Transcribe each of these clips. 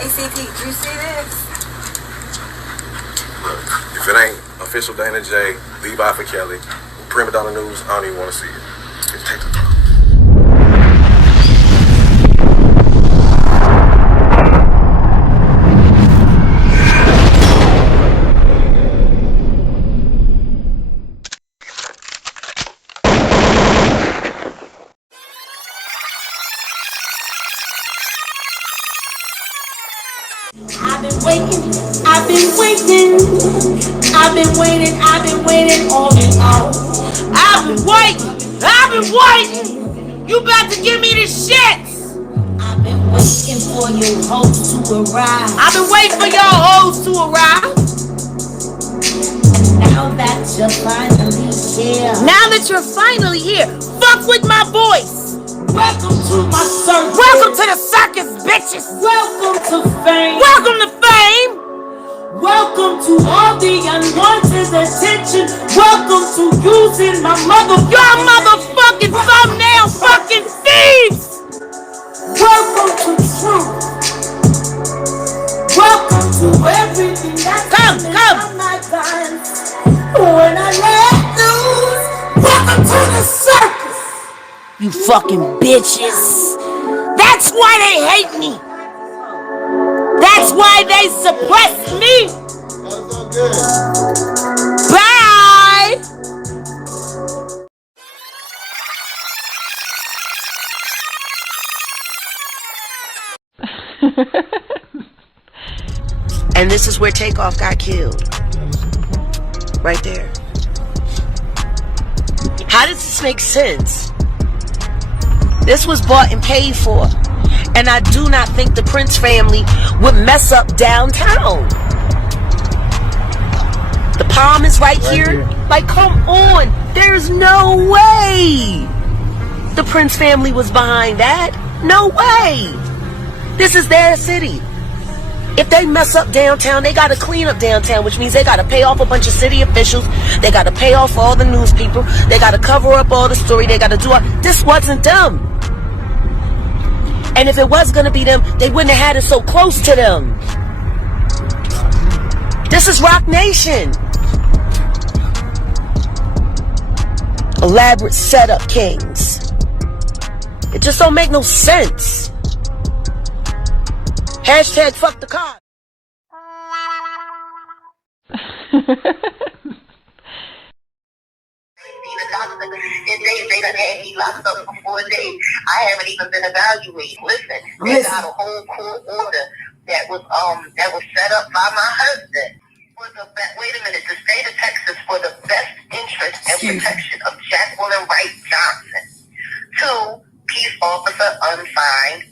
ACT, you see this? Look, if it ain't official Dana J, Levi for Kelly, Prima Donna News, I don't even want to see it. Just take the phone. I've been waiting. You about to give me the shits. I've been waiting for your hoes to arrive. I've been waiting for your hoes to arrive. And now that you're finally here. Now that you're finally here, fuck with my voice. Welcome to my circus. Welcome to the circus, bitches. Welcome to fame. Welcome to fame. Welcome to all the unwanted attention. Welcome to using my motherfucking thumbnail fucking thieves. Welcome to truth. Welcome to everything that's coming on my guns. When I let loose, welcome to the circus. You fucking bitches. That's why they hate me. That's why they suppress me. Bye. And this is where Takeoff got killed. Right there. How does this make sense? This was bought and paid for. And I do not think the Prince family would mess up downtown. The Palm is right here. Like, come on. There's no way the Prince family was behind that. No way. This is their city. If they mess up downtown, they got to clean up downtown, which means they got to pay off a bunch of city officials. They got to pay off all the news people. They got to cover up all the story. They got to do all. This wasn't them. And if it was going to be them, they wouldn't have had it so close to them. This is Rock Nation. Elaborate setup kings. It just don't make no sense. Hashtag fuck the car. They done had me locked up for 4 days. I haven't even been evaluated. Listen, they got a whole court order that was set up by my husband. Wait a minute, the state of Texas for the best interest and protection of Jaguar Wright Johnson. 2, peace officer unsigned,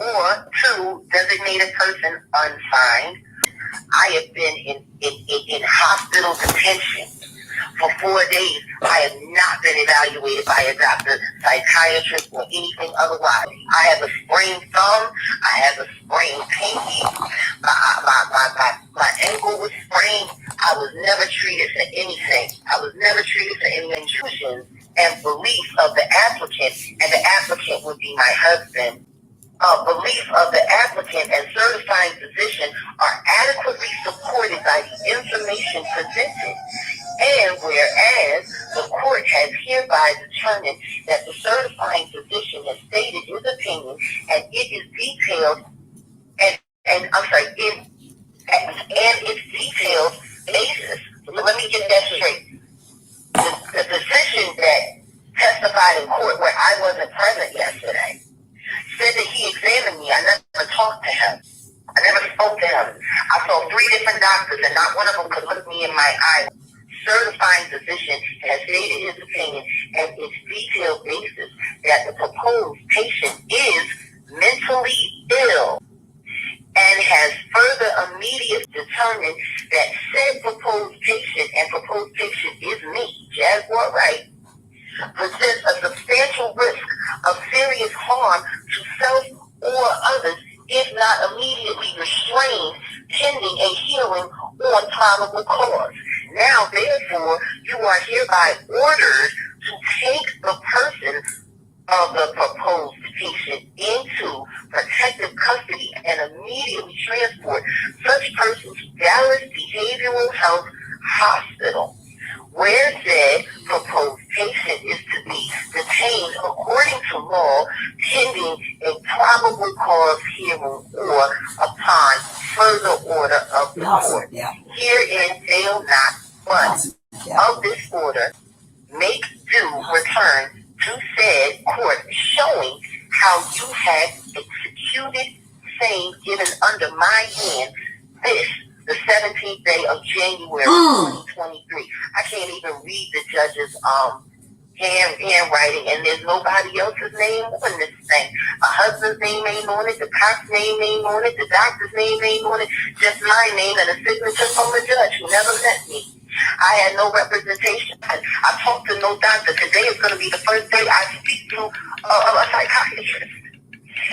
or 2, designated person unsigned. I have been in hospital detention for 4 days. I have not been evaluated by a doctor, psychiatrist, or anything otherwise. I have a sprained thumb. I have a sprained pinky. My ankle was sprained. I was never treated for anything. I was never treated for any intrusions and beliefs of the applicant, and the applicant would be my husband. Belief of the applicant and certifying physician are adequately supported by the information presented. And whereas the court has hereby determined that the certifying physician has stated his opinion and it is detailed and its detailed basis. So let me get that straight. The physician that testified in court where I wasn't present yesterday said that he examined me. I never talked to him. I never spoke to him. I saw 3 different doctors and not one of them could look me in my eye. Certifying physician has stated his opinion and its detailed basis that the proposed patient is mentally ill and has further immediately determined that said proposed patient, and proposed patient is me, Jaguar Wright, presents a substantial risk of serious harm to self or others if not immediately restrained pending a hearing on probable cause. Now, therefore, you are hereby ordered to take the person of the proposed patient into protective custody and immediately immediately transport such persons to Dallas Behavioral Health Hospital, where said proposed patient is to be detained according to law pending a probable cause hearing or upon further order of the court. Herein fail not, but of this order make due return to said court, showing how you had executed same given under my hand this the 17th day of January 2023. I can't even read the judge's handwriting, and there's nobody else's name on this thing. A husband's name ain't on it, the cop's name ain't on it, the doctor's name ain't on it, just my name and a signature from the judge who never met me. I had no representation. I talked to no doctor. Today is going to be the first day I speak to a psychiatrist.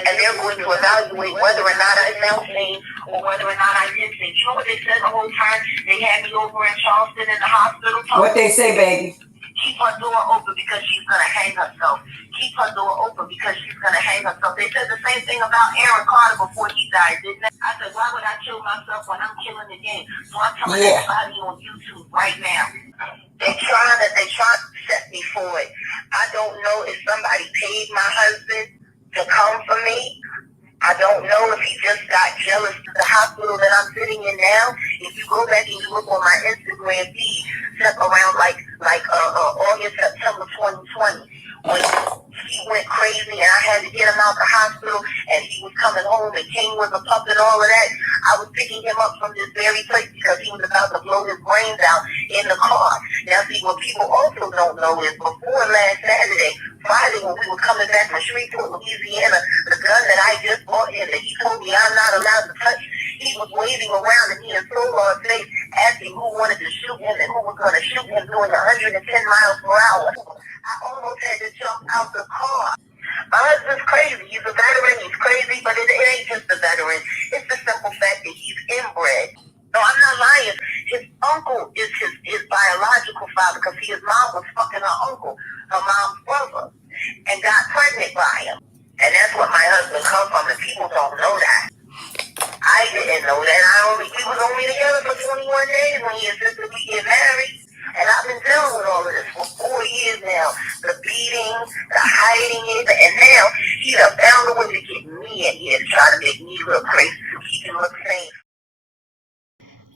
And they're going to evaluate whether or not I sound sane or whether or not I did sane. You know what they said the whole time they had me over in Charleston in the hospital? What they say, baby? Keep her door open because she's going to hang herself. Keep her door open because she's going to hang herself. They said the same thing about Aaron Carter before he died, didn't they? I said, why would I kill myself when I'm killing the game? So I'm telling everybody on YouTube right now. They try to set me for it. I don't know if somebody paid my husband to come for me. I don't know if he just got jealous of the hospital that I'm sitting in now. If you go back and you look on my Instagram feed, around like August, September 2020, when he went crazy and I had to get him out the hospital and he was coming home and King was a pup and all of that, I was picking him up from this very place because he was about to blow his brains out in the car. Now see, what people also don't know is before last Friday when we were coming back from Shreveport, Louisiana, the gun that I just bought him that he told me I'm not allowed to touch, he was waving around at me in Solar's face asking who wanted to shoot him and who was going to shoot him doing 110 miles per hour. I almost had to jump out the car. My husband's crazy. He's a veteran. He's crazy, but it ain't just a veteran. It's the simple fact that he's inbred. No, I'm not lying. His uncle is his biological father because his mom was fucking her uncle, her mom's brother, and got pregnant by him. And that's what my husband comes from, and people don't know that. I didn't know that. We was only together for 21 days when he insisted we get married. And I've been dealing with all of this for 4 years now. The beating, the hiding it, and now he done found a way to get me in here to try to make me look crazy so he can look sane.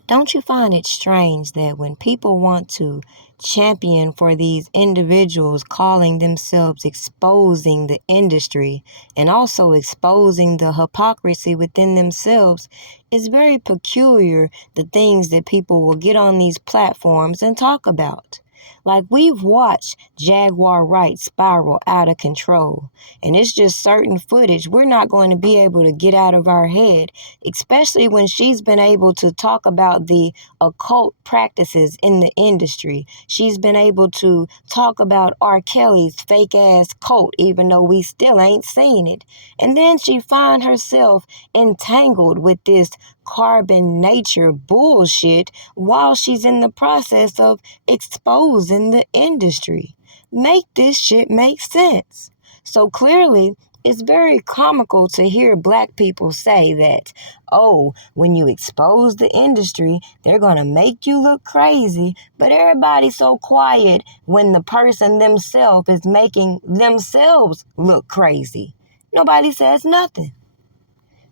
Don't you find it strange that when people want to champion for these individuals calling themselves exposing the industry and also exposing the hypocrisy within themselves, it's very peculiar the things that people will get on these platforms and talk about. Like, we've watched Jaguar Wright spiral out of control, and it's just certain footage we're not going to be able to get out of our head, especially when she's been able to talk about the occult practices in the industry. She's been able to talk about R. Kelly's fake-ass cult, even though we still ain't seen it. And then she find herself entangled with this carbon nature bullshit while she's in the process of exposing the industry. Make this shit make sense. So clearly, it's very comical to hear black people say that, oh, when you expose the industry, they're going to make you look crazy, but everybody's so quiet when the person themselves is making themselves look crazy. Nobody says nothing.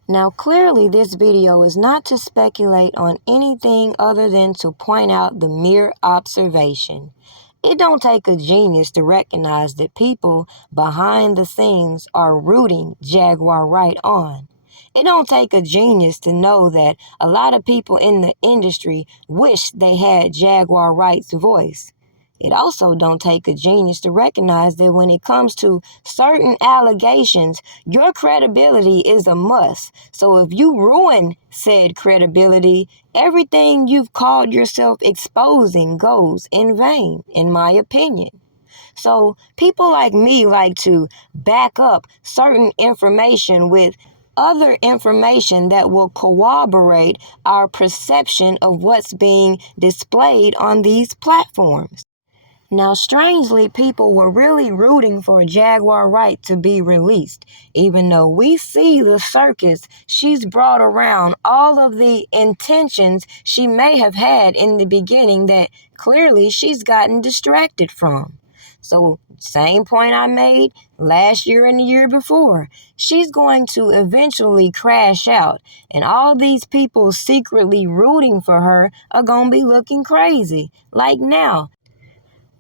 Now, clearly, this video is not to speculate on anything other than to point out the mere observation. It don't take a genius to recognize that people behind the scenes are rooting Jaguar Wright on. It don't take a genius to know that a lot of people in the industry wish they had Jaguar Wright's voice. It also don't take a genius to recognize that when it comes to certain allegations, your credibility is a must. So if you ruin said credibility, everything you've called yourself exposing goes in vain, in my opinion. So people like me like to back up certain information with other information that will corroborate our perception of what's being displayed on these platforms. Now, strangely, people were really rooting for Jaguar Wright to be released, even though we see the circus she's brought around, all of the intentions she may have had in the beginning that clearly she's gotten distracted from. So, same point I made last year and the year before. She's going to eventually crash out, and all these people secretly rooting for her are going to be looking crazy. Like now.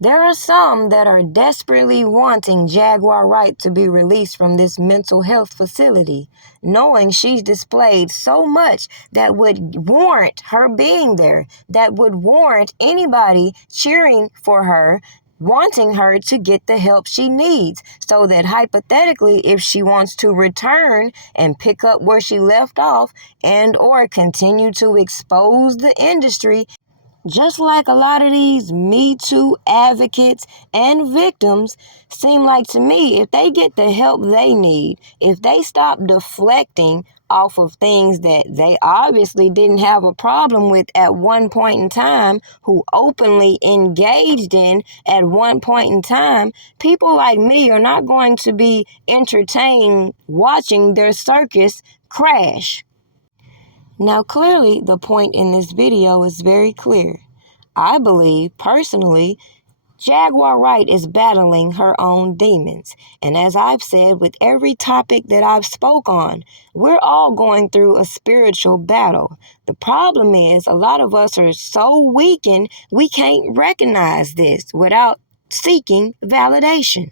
There are some that are desperately wanting Jaguar Wright to be released from this mental health facility, knowing she's displayed so much that would warrant her being there, that would warrant anybody cheering for her, wanting her to get the help she needs, so that hypothetically, if she wants to return and pick up where she left off and or continue to expose the industry, just like a lot of these Me Too advocates and victims seem like to me, if they get the help they need, if they stop deflecting off of things that they obviously didn't have a problem with at one point in time, who openly engaged in at one point in time, people like me are not going to be entertained watching their circus crash. Now, clearly, the point in this video is very clear. I believe, personally, Jaguar Wright is battling her own demons. And as I've said with every topic that I've spoke on, we're all going through a spiritual battle. The problem is a lot of us are so weakened, we can't recognize this without seeking validation.